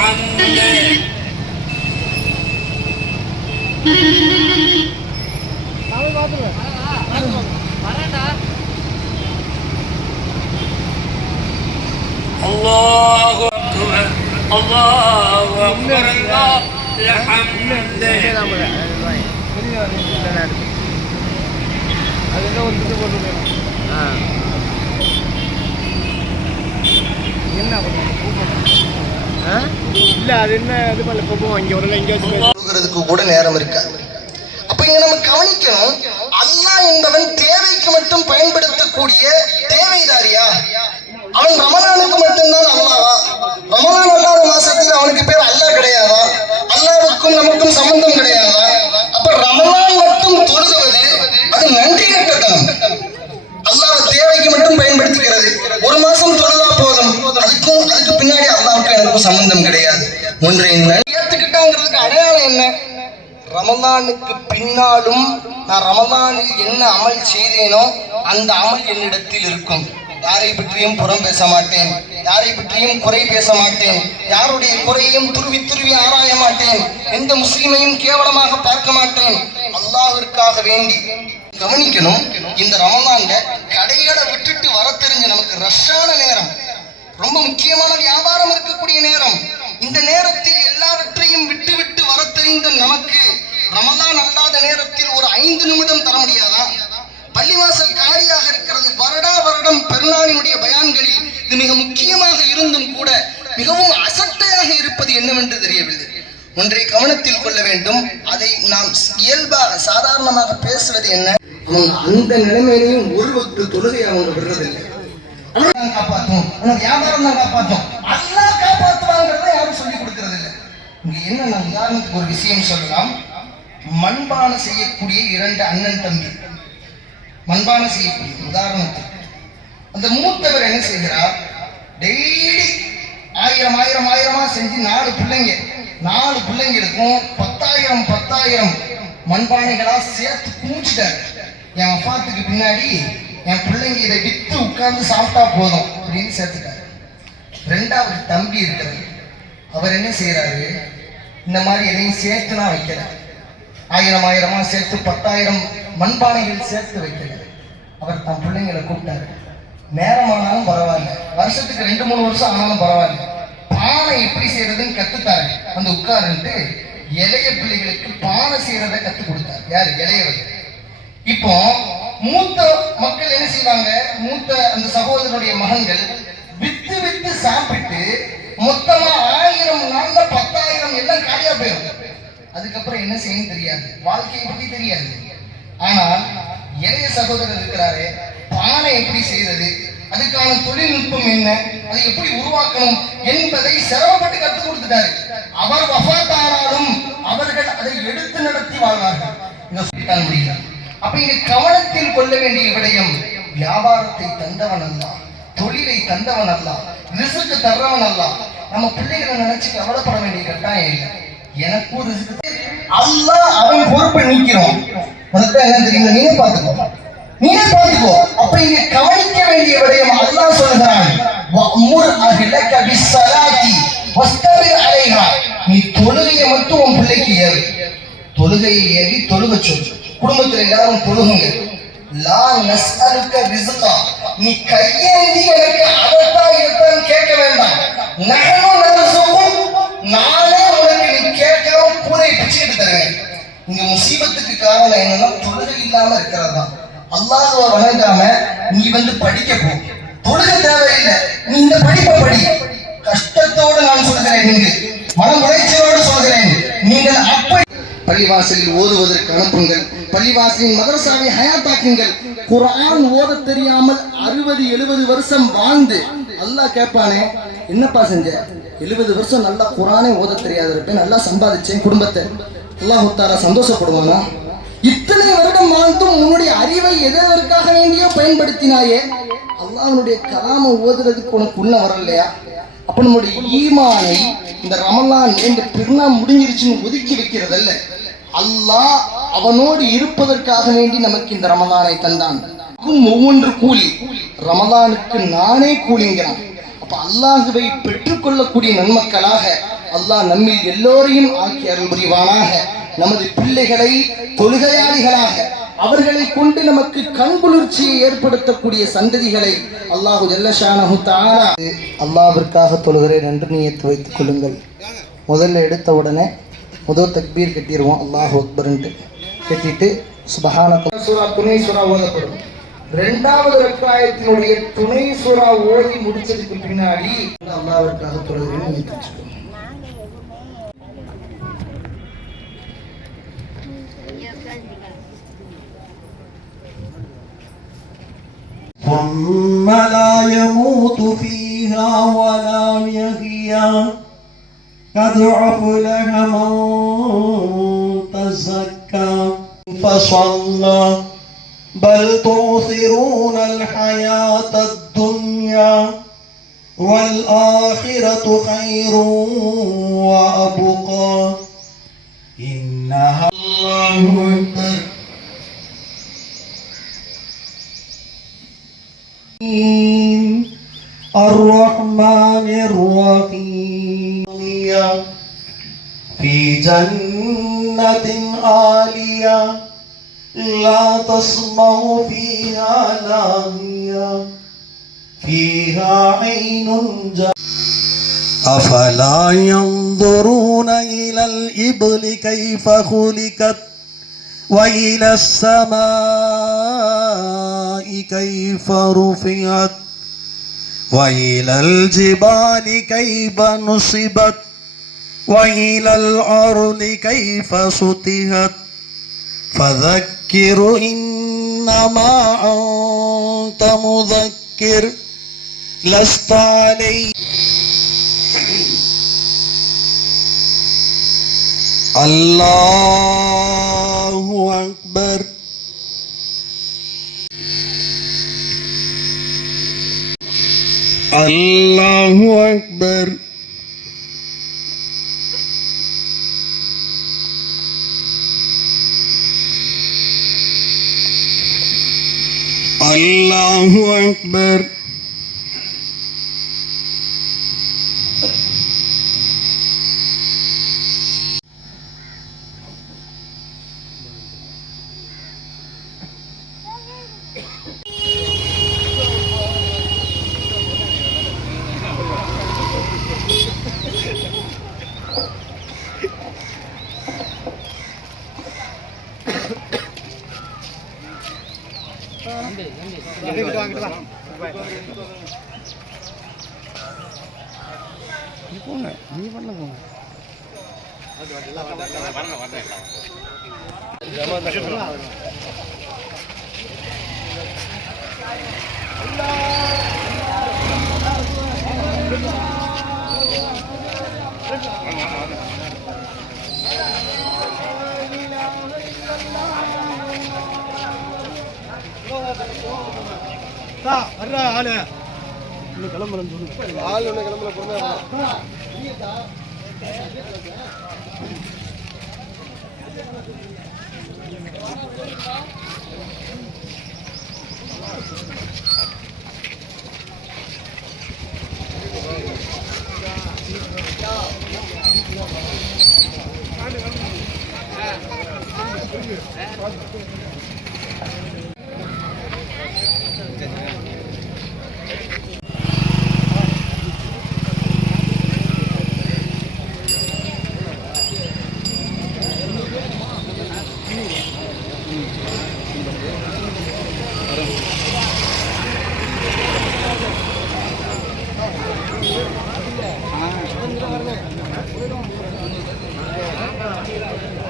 الحمد الله أكبر الله أكبر الله الحمد அது என்ன ஒரு இல்லை அது என்ன இது பண்ண இப்போ போவோம் இங்கே ஒரு இங்கே கூட நேரம் இருக்காது அப்ப இங்க நம்ம கவனிக்கணும் அல்லாஹ் என்பவன் தேவைக்கு மட்டும் பயன்படுத்தக்கூடிய தேவைதாரியா? அவன் ரமலானுக்கு மட்டும்தான் அல்லாவா ரமலான் அல்லாத மாசத்துல அவனுக்கு பேர் அல்லாஹ் கிடையாதா அல்லாவுக்கும் நமக்கும் சம்பந்தம் கிடையாதா அப்ப ரமலான் மட்டும் தொழுகுவது அது நன்றி கட்டத்தனம் அல்லாஹ் தேவைக்கு மட்டும் பயன்படுத்திக்கிறது ஒரு மாசம் தொழுதா போதும் அதுக்கும் அதுக்கு பின்னாடி அல்லாவுக்கும் எனக்கும் சம்பந்தம் கிடையாது ஒன்றை நன்றி ஏத்துக்கிட்டாங்கிறதுக்கு அடையாளம் என்ன ரமலானுக்கு பின்னாலும் நான் ரமலானில் என்ன அமல் செய்தேனோ அந்த அமல் என்னிடத்தில் இருக்கும். யாரை பற்றியும் புறம் பேச மாட்டேன். யாரை பற்றியும் குறை பேச மாட்டேன். யாருடைய குறையும் துருவி துருவி ஆராய மாட்டேன். எந்த முஸ்லீமையும் கேவலமாக பார்க்க மாட்டேன். அல்லாவிற்காக வேண்டி. கவனிக்கணும் இந்த ரமலான்ல கடைகளை விட்டுட்டு வர தெரிஞ்ச நமக்கு ரஷ்ஷான நேரம். ரொம்ப முக்கியமான வியாபாரம் இருக்கக்கூடிய நேரம். இந்த நேரத்தில் எல்லாவற்றையும் விட்டு விட்டு வர தெரிந்த நமக்கு ரமலான் அல்லாத நேரத்தில் ஒரு ஐந்து நிமிடம் தர முடியாதா? பள்ளிவாசல் காலியாக இருக்கிறது. வருடா வருடம் பெருநாளினுடைய பயான்களில் இது மிக முக்கியமாக இருந்தும் கூட மிகவும் அசட்டையாக இருப்பது என்னவென்று தெரியவில்லை. ஒன்றை கவனத்தில் கொள்ள வேண்டும். அதை நாம் இயல்பாக சாதாரணமாக பேசுவது என்ன? அவங்க அந்த நிலைமையிலையும் ஒரு வக்து தொழுகை அவங்க விடுறதில்லை. தான் காப்பாற்றும் வியாபாரம் தான் காப்பாற்றும் அல்லா காப்பாற்றுவாங்கிறத யாரும் சொல்லி கொடுக்கறது இல்லை இங்க என்ன நான் உதாரணத்துக்கு ஒரு விஷயம் சொல்லலாம். மண்பானை செய்யக்கூடிய இரண்டு அண்ணன் தம்பி. மண்பானை செய்யக்கூடிய உதாரணத்துக்கு. அந்த மூத்தவர் என்ன செய்கிறார்? டெய்லி ஆயிரம் ஆயிரம் ஆயிரமா செஞ்சு நாலு பிள்ளைங்க நாலு பிள்ளைங்களுக்கும் பத்தாயிரம் பத்தாயிரம் மண்பானைகளா சேர்த்து குமிச்சிட்டாரு என் அப்பாத்துக்கு பின்னாடி என் பிள்ளைங்க இதை வித்து உட்கார்ந்து சாப்பிட்டா போதும் அப்படின்னு சேர்த்துட்டாரு. ரெண்டாவது தம்பி இருக்கிறாரு. அவர் என்ன செய்யறாரு இந்த மாதிரி எதையும் சேர்த்துலாம் வைக்கிறார் ஆயிரம் ஆயிரமா சேர்த்து பத்தாயிரம் மண்பானைகள் சேர்த்து வைக்கல அவர் தன் பிள்ளைங்களை கூப்பிட்டாரு. நேரமானாலும் பரவாயில்ல. வருஷத்துக்கு ரெண்டு மூணு வருஷம் ஆனாலும் பரவாயில்ல. பானை எப்படி செய்யறதுன்னு கத்துத்தாரு. அந்த உட்காருன்ட்டு இளைய பிள்ளைகளுக்கு பானை செய்யறதை கத்து கொடுத்தாரு. யாரு? இளையவர். இப்போ மூத்த மக்கள் என்ன செய்வாங்க? மூத்த அந்த சகோதரனுடைய மகன்கள் வித்து வித்து சாப்பிட்டு மொத்தமா ஆயிரம் நாள்ல அதுக்கப்புறம் என்ன செய்யணும் தெரியாது. வாழ்க்கையை பற்றி தெரியாது. ஆனால் இளைய சகோதரர் இருக்கிறாரு பானை எப்படி செய்யறது அதுக்கான தொழில்நுட்பம் என்ன அதை எப்படி உருவாக்கணும் என்பதை சிரமப்பட்டு கற்றுக் கொடுத்துட்டாரு. அவர் வஃத்தானாலும் அவர்கள் அதை எடுத்து நடத்தி வாழ்வார்கள். முடியல அப்ப இங்க கவனத்தில் கொள்ள வேண்டிய விடயம் வியாபாரத்தை தந்தவன் அல்ல தொழிலை தந்தவன் அல்ல ரிசுக்கு தர்றவன் அல்ல. நம்ம பிள்ளைகளை நினைச்சு கவலைப்பட வேண்டிய கட்டாயம் இல்லை. எனக்கும் ரிசுக்கு அல்லாஹ் அவன் பொறுப்பை நீக்கிறோம். என்ன தெரியுமா? நீங்க பாத்துக்கோ நீங்க பாத்துக்கோ அப்ப இங்க கவனிக்க வேண்டிய விடயம் அல்லாஹ் சொல்கிறான் வஅமுர் அஹ்லக பிஸ்ஸலாத்தி வஸ்தபிர் அலைஹா. நீ தொழுகையை மட்டும் உன் பிள்ளைக்கு ஏறு. தொழுகையை ஏறி தொழுக சொல்லு. குடும்பத்துல எல்லாரும் தொழுகுங்க. லா நஸ்அலுக்க ரிஸ்கா. நீ கையேந்தி எனக்கு அதத்தான் இதைத்தான் கேட்க வேண்டாம். நகனும் நரசுக்கும் நான் இங்க முசீபத்துக்கு காரணம் என்னன்னா தொழுகை இல்லாம இருக்கிறது தான் அல்லாஹுவ வணங்காம நீ வந்து படிக்க போ. தொழுகை தேவையில்லை. நீ இந்த படிப்பை படி. கஷ்டத்தோடு நான் சொல்கிறேன் நீங்க மன உளைச்சலோடு சொல்கிறேன். நீங்கள் அப்படி பள்ளிவாசலில் ஓதுவதற்கு அனுப்புங்கள். பள்ளிவாசலின் மதரசாவை ஹயாத்தாக்குங்கள். குரான் ஓத தெரியாமல் அறுபது எழுபது வருஷம் வாழ்ந்து அல்லாஹ் கேட்பானே என்னப்பா செஞ்ச? எழுபது வருஷம் நல்லா குரானே ஓத தெரியாத இருப்பேன் நல்லா சம்பாதிச்சேன் குடும்பத்தை. அல்லாஹ் தாரா சந்தோஷப்படுவானா? இத்தனை வருடம் வாழ்ந்தும் உன்னுடைய அறிவை எதற்காக வேண்டியோ பயன்படுத்தினாயே அல்லாஹனுடைய கலாம ஓதுறதுக்கு உனக்கு உள்ள வரலையா? அப்ப நம்முடைய ஈமானை இந்த ரமலான் இந்த பெருநா முடிஞ்சிருச்சுன்னு ஒதுக்கி வைக்கிறதல்ல. அல்லாஹ் அவனோடு இருப்பதற்காக வேண்டி நமக்கு இந்த ரமலானை தந்தான். ஒவ்வொன்று கூலி. ரமலானுக்கு நானே கூலிங்கிறான். அப்ப அல்லாஹுவை பெற்றுக்கொள்ளக்கூடிய நன்மக்களாக அல்லாஹ் நம்மில் எல்லோரையும் ஆக்கி அருள் புரிவானாக. நமது பிள்ளைகளை தொழுகையாளிகளாக அவர்களை கொண்டு நமக்கு கண்குளிர்ச்சியை ஏற்படுத்தக்கூடிய சந்ததிகளை அல்லாஹு ஜல்லஷானஹு தாரா அல்லாவிற்காக தொழுகிறேன் என்று நியத்து வைத்துக் கொள்ளுங்கள். முதல்ல எடுத்த உடனே முதல் தக்பீர் கட்டிடுவோம். அல்லாஹ் அக்பர்ன்ட்டு. கட்டிட்டு சுபஹான சூரா துணை சூரா ஓதப்படும். ரெண்டாவது ரக்காயத்தினுடைய துணை சூறா ஓதி முடிச்சதுக்கு பின்னாடி அல்லாவிற்காக தொழுகிறேன் நினைத்து வச்சுக்கோங்க. ثم لا يموت فيها ولا يحيا قد أفلح من تزكى فصلى بل تؤثرون الحياة الدنيا والآخرة خير وأبقى. إنها الله أكبر. الرحمن الرحيم. في جنة عالية. لا تسمع فيها لاغية. فيها عين جارية. أفلا ينظرون إلى الإبل كيف خلقت وإلى السماء كيف رفعت وإلى الجبال كيف نصبت وإلى الأرض كيف سطحت. فذكر إنما أنت مذكر لست عليه الله أكبر. الله أكبر. Allahu Akbar. போங்க. நீ பண்ண போங்க. ஆளு. இன்னும் கிளம்புறேன்னு சொல்லு ஆள் ஒன்று கிளம்புற பொண்ணு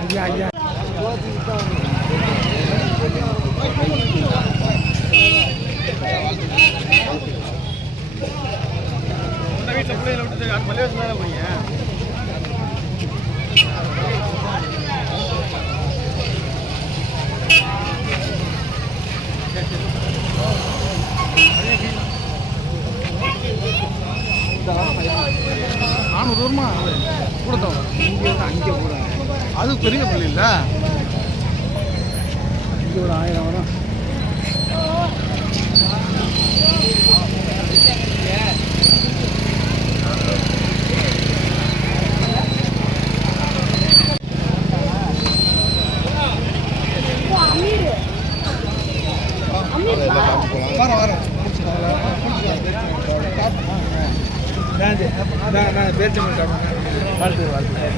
ஐயா ஐயா பள்ளிவாசல் தானே போனீங்க நானூறு வருமா? கூட தான் வரும். இங்கே இருந்து அங்கே கூட. அது பெரிய பள்ளி இல்லை? இங்கே ஒரு ஆயிரம் வரும். வரேன் வரேன் பேச்சு வாழ்த்து வாழ்த்து.